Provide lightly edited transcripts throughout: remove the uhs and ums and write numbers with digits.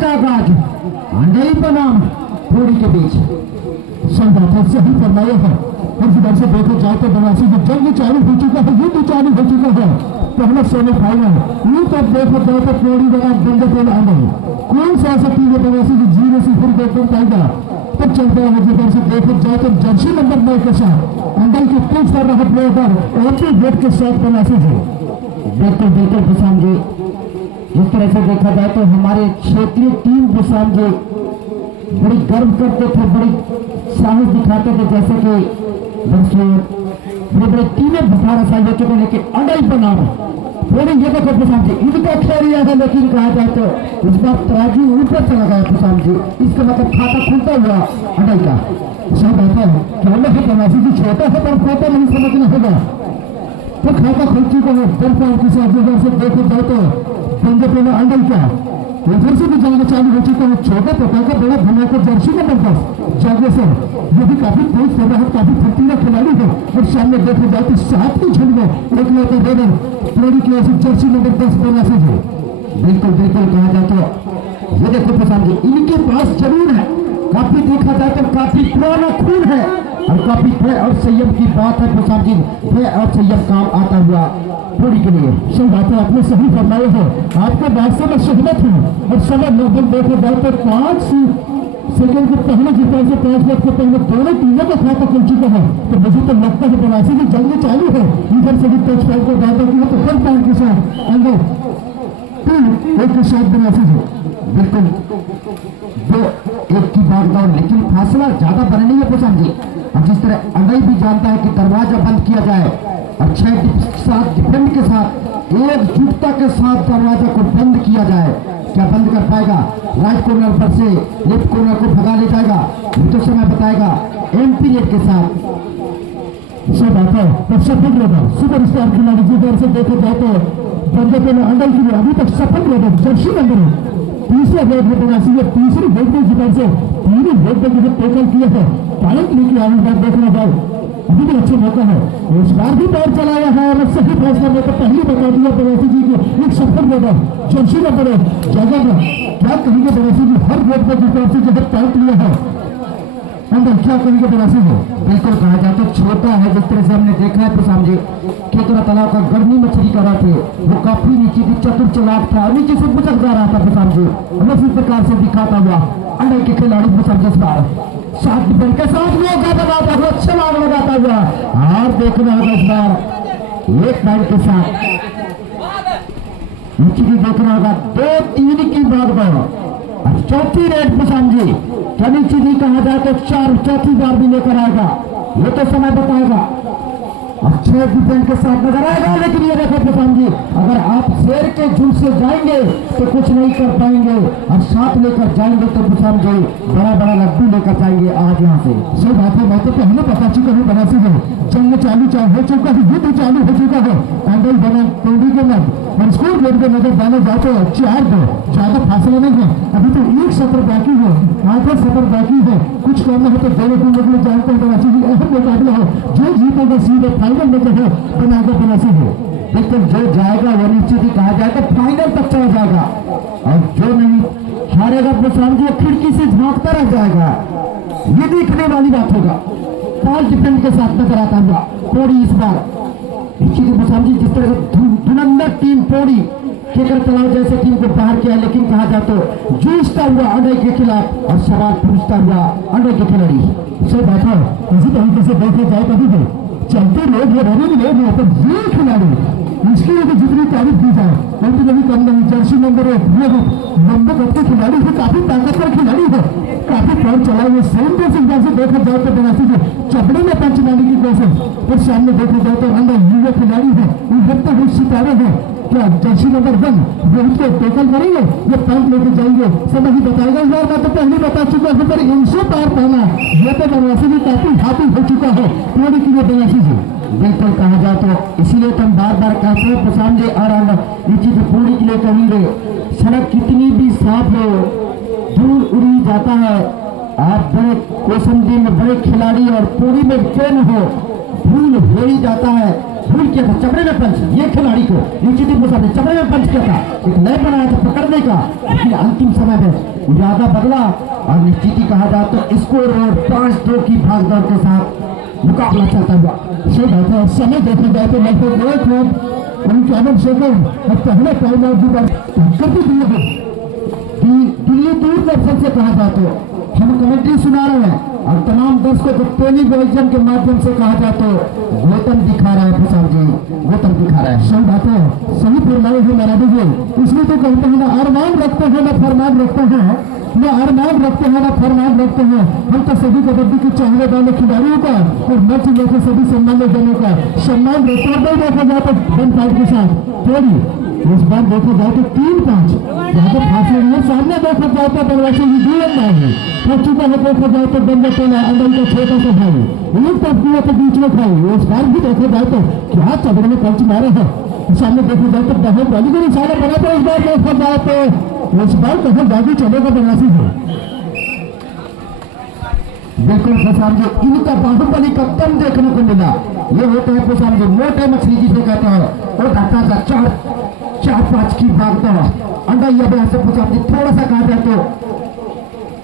का आगाज अंडई बनाम पूरी के बीच संघाता से ही फरमाया है। और इधर से देखो जाए तो बनासी की जंग चालू हो चुका है, युद्ध चालू हो चुका है। पहले सेमीफाइनल ये तब देखो जाए तो पूरी बना बंदे पे अंडई कौन सा ऐसा टीम है बनासी की 0-0 देखो पाएगा। तब चलता है जिधर से देखो जाए तो जर्सी नंबर 9 के साथ अंडई की पिच कर रहा प्लेयर एंट्री गेट के साथ बनासी जी। बिल्कुल बिल्कुल प्रशांत जी, जिस तरह से देखा जाए तो हमारे क्षेत्रीय टीम प्रशांत जी बड़ी गर्व करते थे, बड़ी साहस दिखाते थे, जैसे कि बड़े बड़े टीमें बुखारा साहिब को लेके अंडई बनाम पूरी ये देखो प्रशांत जी इनका खेलिया है। लेकिन कहा जाए तो इस बार तराजू ऊपर चला गया प्रशांत जी, इसका मतलब खाता खुलता हुआ अंडई का सब रहता है कि अंडई की प्रवासी जी छोटा है पर खाता नहीं समझना होगा तो खाता खुल चुका है। बिल्कुल किसी से देखो जाए तो बंदे पहले अंडई का उधर से भी जंग चालू हो चुका है। छोटा पटाखा बड़ा धमाका जर्सी नंबर 10 जागे से ये भी काफी तेज कर रहा है, काफी फुर्तीला खिलाड़ी है। और सामने देखा जाए तो 7 ही झुंड में एक लौटे रेडर प्लेडी की ऐसी जर्सी नंबर 10 बनासी है। बिल्कुल बिल्कुल कहा जाए तो ये देखो प्रशांत जी इनके पास जरूर है, काफी देखा जाए तो काफी पुराना खून है और काफी भय और संयम की बात है प्रशांत जी। भय और संयम काम आता हुआ पूरी के लिए सही बातें आपने सही फरमाए हैं। आपके बात से मैं सहमत हूँ। और समय लगभग देखा जाए तो 5 सेकंड के पहले जीता से 5 मिनट के पहले दोनों टीमों का खाता खुल चुका है। तो मुझे तो लगता है बनासी की जंग चालू है। इधर से भी टच पॉइंट को ज्यादा किया तो फर्स्ट पॉइंट के साथ अंदर टीम एक के साथ बनासी है। बिल्कुल 2-1 की भागदौड़, लेकिन फासला ज्यादा बना नहीं है प्रशांत जी। और जिस तरह अंडई भी जानता है कि दरवाजा बंद किया जाए और 6 डिफेंड के साथ एकजुटता के साथ दरवाजा को बंद किया जाए, क्या बंद कर पाएगा? राइट कॉर्नर पर से लेफ्ट कॉर्नर को भगा ले जाएगा, तो समय बताएगा एम पीरियड के साथ। सब आता है सफल रेडर सुपरस्टार खिलाड़ी जिधर से देखे जाए तो बंदे पे अंडई के लिए अभी तक सफल रेडर जर्सी नंबर तीसरे गेट में बनासी है। तीसरी गेट में जिधर से 3 गेट में जिसे टैकल किया है पॉइंट लेके आने बात देखना जाए अभी भी अच्छा मौका है। इस बार भी पैर चलाया है और सही फैसला में तो पहले बता दिया बनासी जी को एक सफल रेडर जर्सी नंबर जगह में क्या कहेंगे बनासी जी हर गेट में जिस तरह से जब पॉइंट लिया है अंदर क्या करेंगे बनासी जी। बिल्कुल कहा जाए तो छोटा है, जिस तरह से हमने देखा है प्रशांत जी केतरा तालाब का गर्मी मछली कर रहे थे वो काफी नीचे की चतुर चलाक था, नीचे से बुचक जा रहा था प्रशांत जी। हमें इस प्रकार से दिखाता हुआ अंडई के खिलाड़ी प्रशांत इस बार 7 डिफेंड के साथ मौका बनाता हुआ छलांग लगाता हुआ और देखना होगा इस बार 1 पॉइंट के साथ नीचे की देखना होगा 2-3 की भागदौड़ और चौथी रेड प्रशांत जी क्या नीचे नहीं कहा जाए तो 4 चौथी बार भी लेकर आएगा, ये तो समय बताएगा। अब 6 डिफेंड के साथ नजर आएगा, लेकिन ये देखो प्रशांत जी अगर आप शेर के झुंड से जाएंगे तो कुछ नहीं कर पाएंगे और साथ लेकर जाएंगे तो प्रशांत जी बड़ा बड़ा लड्डू लेकर जाएंगे आज यहाँ से। सही बात है, मैं तो पहले बता चुका हूँ बनासी है जंग चालू हो चुका है, युद्ध चालू हो चुका है। अंडई बना टोली के बाद और स्कोर बोर्ड पे नजर डाले जाए तो 4-2 ज्यादा फासला नहीं है। अभी तो 1 सत्र बाकी है, 8 सत्र बाकी है। कुछ करना है तो दोनों टीमों के लिए जानते हैं बनासी जी अहम मुकाबला है, जो जीतेगा सीधे फाइनल में जो है बनाएगा बनासी है। लेकिन जो जाएगा वो निश्चित ही कहा जाए तो फाइनल तक चला जाएगा और जो नहीं हारेगा प्रशांत जी खिड़की से झांकता रह जाएगा। ये देखने वाली बात होगा। 5 डिफेंड के साथ नजर आता हुआ पौड़ी इस बार प्रशांत जी जिस तरह से धुरंधर टीम पौड़ी केकर तलाव जैसे टीम को बाहर किया, लेकिन कहा जाए तो जूझता हुआ अंडई के खिलाफ और सवाल पूछता हुआ अंडई के खिलाड़ी से बैठा इसी तरीके से देखे जाए कभी भी चलते लोग या रनिंग लोग यहाँ पर ये खिलाड़ी इसकी वजह जितनी तारीफ की जाए उनकी कभी कम नहीं। जर्सी नंबर 1 लंबे गत के खिलाड़ी है, काफी ताकतवर खिलाड़ी है, काफी पॉइंट चलाए हुए सेम कोशिश से देखा जाए तो बनासी से चपड़े में पंच डालने की कोशिश और सामने देखा जाए तो अंदर युवा खिलाड़ी है, उभरते हुए सितारे हैं। क्या जर्सी नंबर 1 रोहित को टैकल करेंगे या पॉइंट लेके जाएंगे समय ही बताएगा। इस बार मैं तो पहले बता चुका हूँ पर इनसे पार पाना यह तो बनासी भी काफी हाथी हो चुका है पूरी की बनासी से। बिल्कुल कहा जाए तो इसीलिए तुम बार बार कहते हो प्रशांत जी और नीचे से पूरी के लिए कहेंगे सड़क कितनी भी साफ हो दूर उड़ी जाता है। आप बड़े कोसंबी में बड़े खिलाड़ी और पूरी में फेन हो, भूल हो ही जाता है। भूल किया था चमड़े में पंच, ये खिलाड़ी को नीचे मुसाफिर ने चमड़े में पंच किया था, एक नए बनाया था पकड़ने का, लेकिन अंतिम समय में इरादा बदला और निश्चित कहा जाए तो स्कोर और 5-2 की भागदौड़ के साथ मुकाबला चलता हुआ। सही बात है, समय देखा जाए तो लगभग 1 मिनट 51 सेकंड और पहले टाइम आउट करती दिए हैं कि दिल्ली दूरदर्शन से कहा जाए तो हम कमेंट्री सुना रहे हैं और तमाम दर्शकों को टेलीविजन के माध्यम से कहा जाए तो गौतम दिखा रहा है, प्रसाद जी गौतम दिखा रहा है। सही बात है, सही फरमाए हैं मेरा जी, इसलिए तो कहते हैं ना अरमान रखते हैं ना फरमान रखते हैं, ना अरमान रखते हैं ना फरमान रखते हैं। हम तो सभी कबड्डी के चाहने वाले खिलाड़ियों का और मैच लेकर सभी सम्मान देने का सम्मान रहता है। देखा जाए तो 1-5 के साथ थोड़ी इस बार देखा जाए तो 3-5 यहाँ पर फासले नहीं, सामने देखा जाए तो बनवासी जी जीवन नहीं हो चुका है। देखा जाए तो बंदे टोला अंदर का छोटा सा भाई एक तस्वीरों के बीच में खाई। इस बार भी देखा जाए तो क्या चबड़े में पंच मारे हैं, सामने देखा जाए तो बहुत बड़ी को निशाना बना था। इस बार देखा जाए तो इस बार कहीं जादू चलेगा बनवासी जी। बिल्कुल प्रशांत जी, इनका बाहुबली का दम देखने को मिला। ये होता है प्रशांत जी मोटे मछली जिसे कहते हैं और घाटा था 4-5 की भागदौड़ अंडा ये से प्रशांत जी थोड़ा सा कहा जाए तो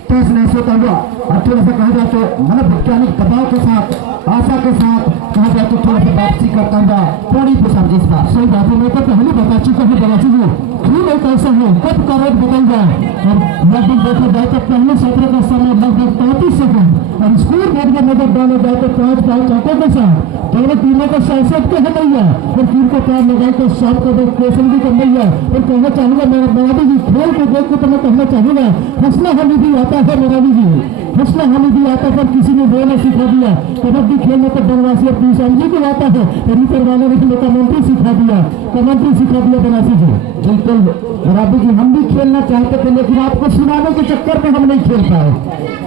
तेज नहीं सोता हुआ और थोड़ा सा कहा जाए तो मनोवैज्ञानिक दबाव के साथ आशा के साथ कहा जाए तो थोड़ा सा वापसी करता हुआ थोड़ी प्रशांत जी इस बार। सही बात है, मैं तो पहले बता चुका हूँ बराची जी खूब एक ऐसा है कब का रेट बदल जाए और लगभग देखा जाए तो पहले सत्र का समय लगभग 35 सेकंड और स्कोर बोर्ड में नजर डाला जाए तो 5-5 अंकों के साथ दोनों टीमों को 67 के है नहीं है और टीम को पार लगाई तो 7 का क्वेश्चन भी करना है। और कहना चाहूंगा मेरा मेरावी जी खेल को देख के तो मैं कहना चाहूंगा हंसना हमें भी आता है मेरावी जी, हंसना हमें भी आता है, किसी ने बोलना सिखा दिया। कबड्डी खेलने तो बनवासी और पीसान जी को आता है, रिपर वाले ने कमेंट्री सिखा दिया, कमेंट्री सिखा दिया बनवासी जी। बिल्कुल मेरावी जी हम भी खेलना चाहते थे लेकिन आपको सुनाने के चक्कर में हम नहीं खेल पाए,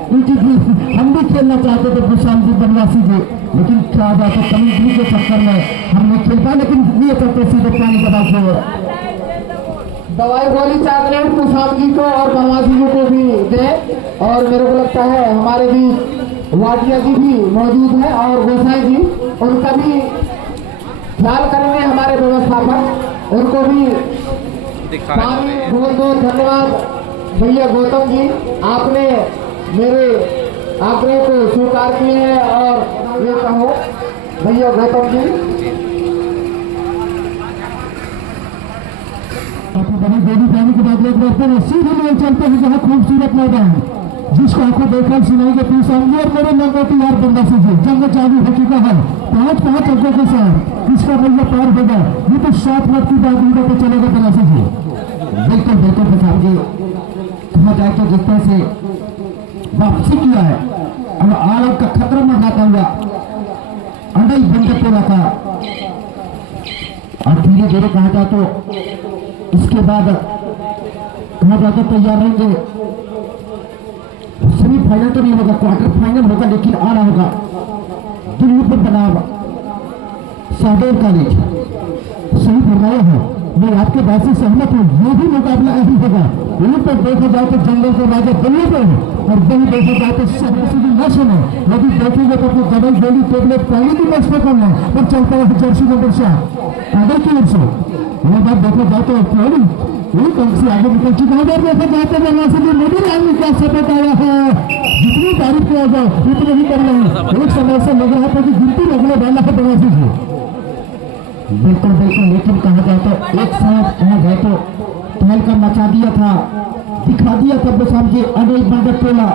हम भी खेलना चाहते थे प्रशांत जी बनवासी जी, लेकिन क्या बात है कमेंट्री के चक्कर में हम नहीं खेल पाए। लेकिन ये चलते सीधे पानी का बात दवाई गोली चाकलेट प्रशांत जी को और बनवासी जी को भी दे। और मेरे को लगता है हमारे भी वाटिया जी भी मौजूद है और गोसाई जी, उनका भी ख्याल करेंगे हमारे व्यवस्थापक, उनको भी बहुत बहुत धन्यवाद भैया गौतम जी, आपने मेरे आग्रह को स्वीकार किए हैं। और ये कहो भैया गौतम जी बड़ी गोली पानी के बाद लोग रहते हैं सीधे लिए चलते हैं जहाँ खूबसूरत मैदान जिसको आपको देखकर सुनाएंगे पीसाएंगे और मेरे लंगोटी यार बंदा से जी जंग चालू हो चुका है 5-5 अंकों के साथ इसका भैया पार होगा। ये तो 7 मिनट की बात उनको पे चलेगा बना से जी। बिल्कुल बिल्कुल प्रसाद जी कहा जाए तो जिस तरह से वापसी किया है और आलम का खतरा मंगाता हुआ अंडा ही बंद टोला का और धीरे धीरे कहा जाए तो इसके बाद कहा जाता तैयार रहेंगे। सेमीफाइनल तो नहीं होगा, क्वार्टर फाइनल होगा, लेकिन आ रहा होगा दिल्ली पर बनाव साडेर कॉलेज। सही फरमाया है, मैं आपके बात से सहमत हूँ, ये भी मुकाबला यही होगा। वहीं पर देखा जाए तो जंगल के राजा दिल्ली पर है और वहीं देखा जाए तो सबसे भी न सुने यदि देखेंगे तो अपनी दवाई गोली टेबलेट पहले भी मैच में करना है और चलता है जर्सी नंबर 7 आगे की ओर से। ये बात देखा जाए तो थोड़ी एक अंक से आगे निकल चुका है। देखा जाए तो बनवासी जी मोदी आदमी क्या सपोर्ट आया है, जितनी तारीफ किया जाए उतने ही कर रहे। एक समय से लग रहा था कि गिनती लगने वाला है बनवासी जी। बिल्कुल बिल्कुल, लेकिन कहा जाए तो एक साथ कहा जाए तो टहल कर मचा दिया था, दिखा दिया था प्रशांत जी अनेक बंदर टोला।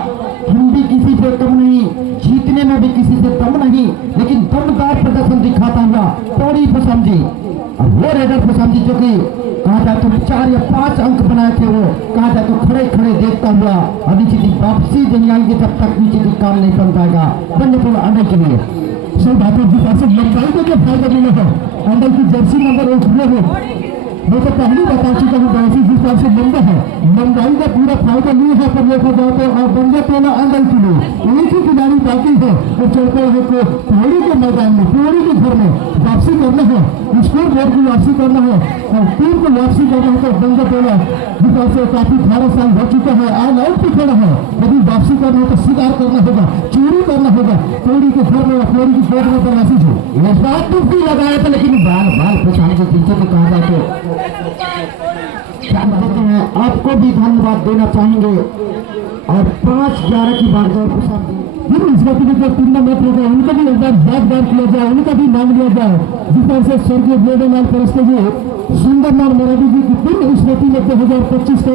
हम भी किसी से कम नहीं, जीतने में भी किसी से कम नहीं, लेकिन दमदार प्रदर्शन दिखाता हुआ थोड़ी प्रशांत जी और वो रेडर प्रशांत जी जो कि कहा जाए तो 4 या 5 अंक बनाए थे, वो कहा जाए तो खड़े खड़े देखता हुआ अभी की वापसी दुनियाएंगे जब तक नीचे की काम नहीं बन पाएगा बंदे टोला आने के लिए। सही बात है जी, ऐसे लंबाई को जो फायदा मिला है अंदर की जर्सी नंबर 1 में मैं तो पहले बता चुका हूँ बैसी जिस हिसाब से लंबा है लंबाई का पूरा फायदा नहीं है पर देखा जाए तो और बंदे टोला अंदर के लिए एक ही खिलाड़ी बाकी है और चलते हुए को पौड़ी के मैदान में पौड़ी के घर में वापसी करना है, स्कोर बोर्ड की वापसी करना है और टीम को वापसी करना है। तो बंदे टोला जिस से काफी 18 साल हो चुका है, ऑल आउट भी खड़ा है, यदि वापसी करना है तो स्वीकार करना होगा, चोरी करना होगा, तोड़ी के घर में फ्लोरी की कोट में बनवासी जी इस बात तो भी लगाया था, लेकिन बाल बाल पुछाने के पीछे तो कहा जाए तो क्या कहते हैं, आपको भी धन्यवाद देना चाहेंगे। और 5-11 की बात है इस व्यक्ति जो टूर्नामेंट होगा उनका भी एक बार यादगार किया जाए, उनका भी नाम लिया जाए, जिस तरह से स्वर्गीय ब्लेडोलाल परस्ते जी सुंदरलाल मोरारी जी की फिर इस व्यक्ति में 2025 का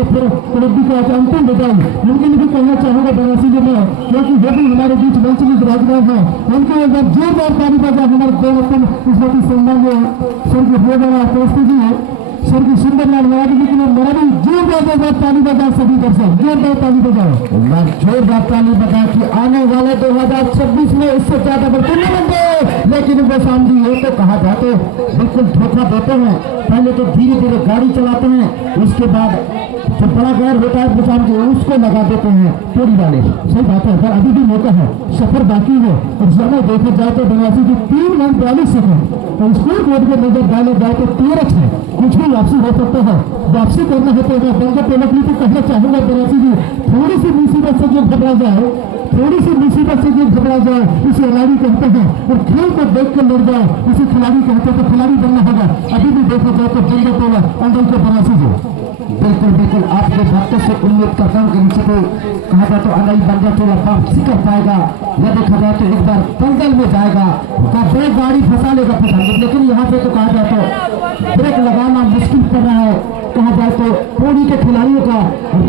कबड्डी का अंतिम विदाई उनके लिए भी कहना चाहूंगा बनारसी जी में, क्योंकि वो भी हमारे बीच मंच में विराजमान है। उनको एक बार जोरदार ताली बजा हमारे दो रत्न इस व्यक्ति सम्मान में स्वर्गीय ब्लेडोलाल परस्ते जी स्वर्गीय सुंदरलाल मोरारी जी के लिए मोरारी जोरदार ताली बजा सभी दर्शक जोरदार ताली बजाओ, जोरदार ताली बजा कि आने वाले 2026 में इससे ज्यादा टूर्नामेंट है। लेकिन वो सामने ये तो कहा जाते बिल्कुल धोखा देते हैं, पहले तो धीरे धीरे गाड़ी चलाते हैं, उसके बाद जो बड़ा गैर होता है प्रशांत जी उसको लगा देते हैं पूरी वाले। सही बात है, पर अभी भी मौका है, सफर बाकी है। और समय देखा जाए तो बनवासी की 3 मिनट 42 सेकंड और स्कोर बोर्ड में नजर डाले जाए तो 13 है, कुछ भी वापसी हो सकता है। वापसी करना है तो बंदे पेलक तो कहना चाहूंगा बनवासी जी थोड़ी सी मुसीबत से जो घबरा जाए, थोड़ी सी मुसीबत से जो घबरा जाए उसे खिलाड़ी कहते हैं, और खेल को देख कर लड़ जाए उसे खिलाड़ी कहते हैं, तो खिलाड़ी बनना होगा। अभी भी देखा जाए तो बंदे पेलक अंदर के बनवासी जी बिल्कुल बिल्कुल आपके भक्तों से उम्मीद करता हूँ कि नीचे को कहा जाए तो अनाई बंदा टोला वापसी कर पाएगा, या देखा जाए तो एक बार दलदल में जाएगा तो ब्रेक गाड़ी फंसा लेगा पसंद, लेकिन यहाँ पे तो कहा जाए तो ब्रेक लगाना मुश्किल कर रहा है। कहा जाए तो टोली के खिलाड़ियों का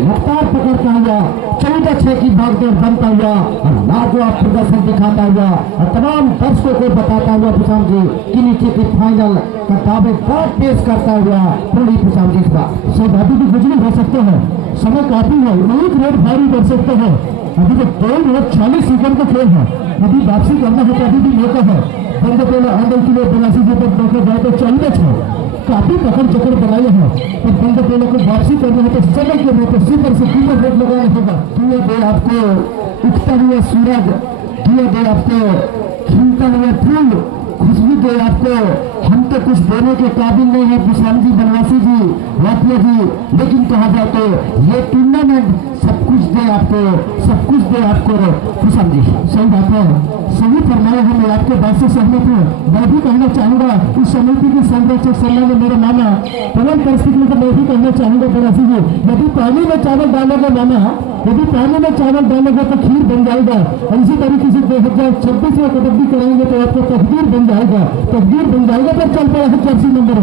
रफ्तार पकड़ता हुआ 14-6 की भागदौड़ बनता हुआ और लाजवाब प्रदर्शन दिखाता हुआ और तमाम दर्शकों को बताता हुआ प्रशांत जी कि नीचे की फाइनल का दावेदार पेश करता हुआ टोली प्रशांत जी का सौभाग्य भी गुजरी हो सकते हैं। समय काफी है, एक रेट भारी कर सकते हैं। अभी तो 2 मिनट 40 सेकंड का खेल है, यदि वापसी करना है तो अभी भी मौका है। बंदे पहले आंदोल के लिए बनासी जी पर देखा जाए तो 40 है, काफी पकड़ चक्कर बनाए हैं, पर बंदे पहले को वापसी करना है तो समय के लिए सुपर से सुपर रेट लगाना होगा। दिया दे आपको उगता हुआ सूरज, दिया दे आपको खिलता हुआ फूल, खुशबू दे आपको, हम तो कुछ देने के काबिल नहीं है विशाल जी बनवासी जी वापिया जी, लेकिन कहा जाए तो ये टूर्नामेंट सब कुछ दे आपको, सब कुछ दे आपको विशाल जी। सही बात है, सही फरमाया है, मैं आपके बात से सहमत हूँ। मैं भी कहना चाहूंगा इस समिति के संरक्षक सलाह में मेरे मामा पवन परिस्थिति में मैं भी कहना चाहूंगा बनवासी जी, यदि पानी में चावल डालोगे मामा, यदि पानी में चावल डालोगे तो खीर बन जाएगा, और इसी तरीके से 2026 में कबड्डी कराएंगे तो आपको तकदीर बन जाएगा, तकदीर बन जाएगा। पर चल पड़ा है जर्सी नंबर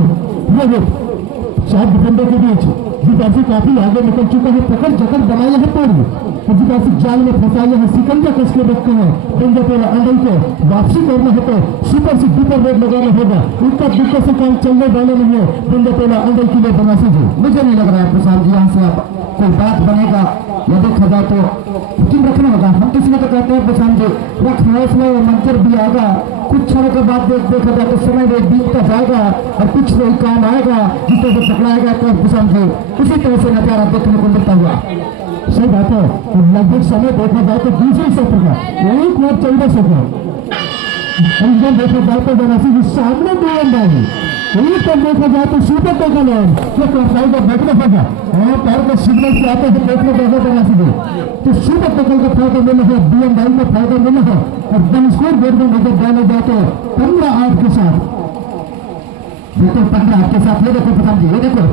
7 डिफेंडर के बीच जीतासी काफी आगे निकल चुका है, पकड़ जकड़ बनाया है तोड़ी जीतासी जाल में फंसाया है, सिकंजा कस के रखते हैं। बंदे पहले अंडल को वापसी करना है तो सुपर से डुपर रेट लगाना होगा, उनका दिक्कत से काम चलने वाले नहीं है। बंदे पहले अंडल के लिए बनासी जी मुझे नहीं लग रहा है प्रशांत जी यहाँ से आप कोई बात बनेगा, या देखा जाए तो यकीन रखना होगा। हम किसी में तो कहते हैं प्रशांत जी रख हौसला मंजर भी आएगा, कुछ क्षणों के बाद देखा जाए तो समय में बीतता जाएगा और कुछ नहीं काम आएगा जिस तरह से पकड़ाएगा तो प्रशांत जी उसी तरह से नजारा देखने को मिलता हुआ। सही बात है, लगभग समय देखा जाए तो दूसरे सत्र का 1 मिनट 14 सेकंड देखा जाए तो बनासी जी सामने दो अंदाजी एक पर देखा जाए तो सुपर टेकल है जो कर्ताई को बैठना होगा और पैर के सिग्नल से आते हैं देखने को बनासी जी तो सुपर टेकल का फायदा मिलना है, BMI में फायदा मिलना है। और गन स्कोर बोर्ड में नजर डाले जाए तो 15-8 के साथ, देखो 15-8 के साथ, ये देखो प्रसाद जी, ये देखो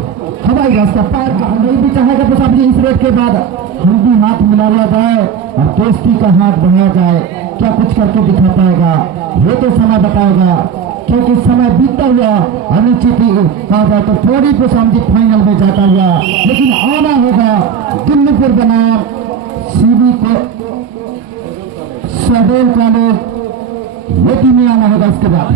हवाई रास्ता पैर का नहीं भी चाहेगा प्रसाद जी इस रेट के बाद हम भी हाथ मिला लिया जाए और दोस्ती का हाथ बढ़ाया जाए, क्या कुछ करके दिखा पाएगा ये तो समय बताएगा, क्योंकि समय बीतता हुआ अनिश्चित ही कहा जाए तो थोड़ी प्रशांत जी फाइनल में जाता हुआ, लेकिन आना होगा दिल्ली फिर बनाम सीबी को सडेल कॉलेज ये टीम में आना होगा। इसके बाद